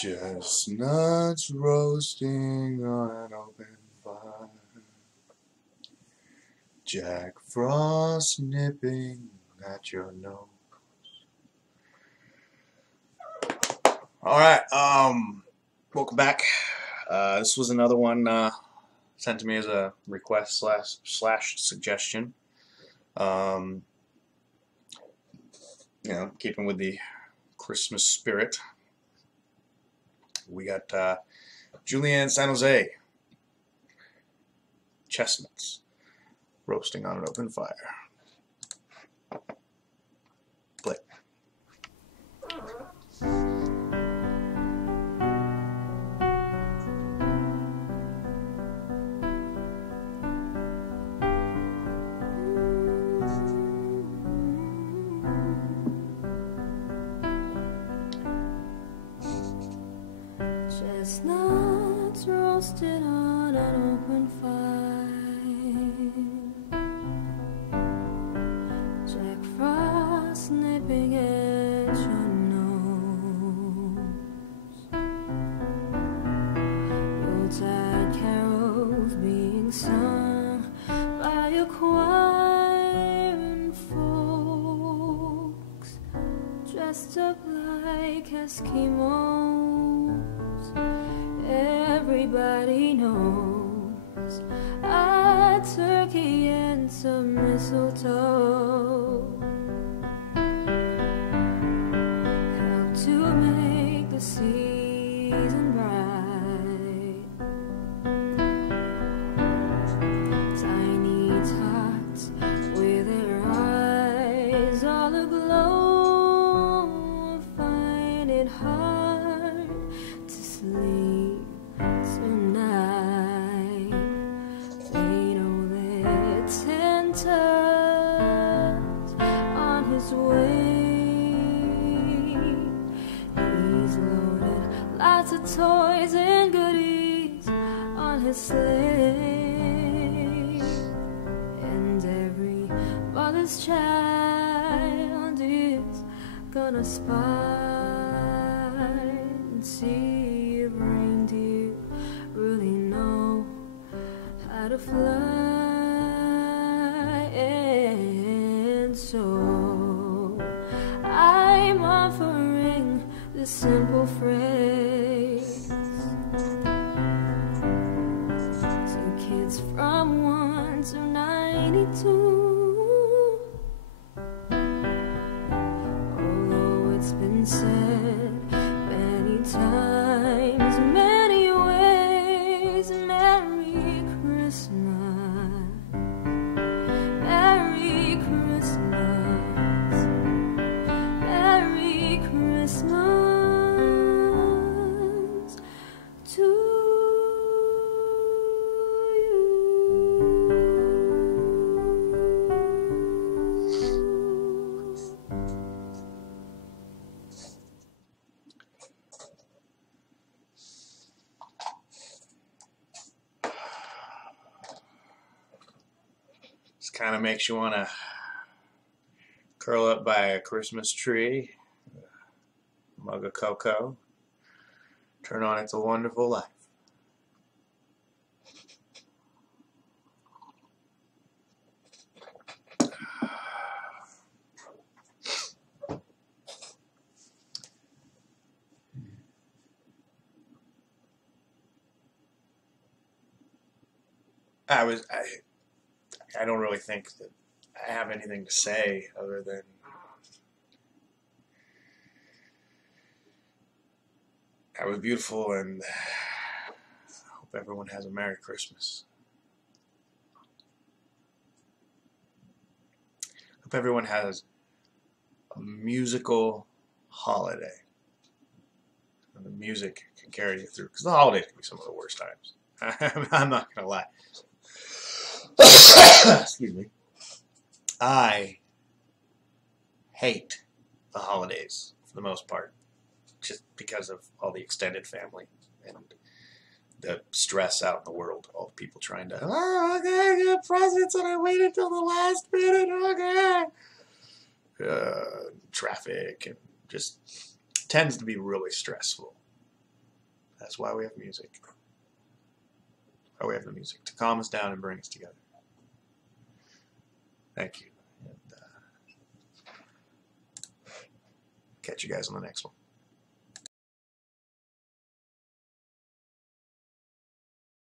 Chestnuts roasting on an open fire, Jack Frost nipping at your nose. Alright, welcome back. This was another one sent to me as a request slash suggestion. You know, keeping with the Christmas spirit. We got Julian San Jose chestnuts roasting on an open fire. Play. Chestnuts roasted on an open fire, Jack Frost nipping at your nose, Yuletide carols being sung by a choir and folks dressed up like Eskimos. Everybody knows a turkey and some mistletoe help to make the season bright. Tiny tots with their eyes all aglow find it hard to sleep tonight. They know that Santa's on his way. He's loaded lots of toys and goodies on his sleigh, and every mother's child is gonna spy and see if reindeer really know how to fly. And so I'm offering this simple phrase to kids from 1 to 92. Although it's been said many times, many ways, Merry Christmas, Merry Christmas, Merry Christmas to you. This kind of makes you want to curl up by a Christmas tree, a mug of cocoa, turn on It's a Wonderful Life. I don't really think that I have anything to say other than that was beautiful, and I hope everyone has a Merry Christmas. Hope everyone has a musical holiday, and the music can carry you through, because the holidays can be some of the worst times. I'm not gonna lie. Excuse me. I hate the holidays for the most part, just because of all the extended family and the stress out in the world. All the people trying to, oh, okay, I got presents and I waited till the last minute, okay. Traffic and just tends to be really stressful. That's why we have music. Why we have the music, to calm us down and bring us together. Thank you. And, catch you guys on the next one.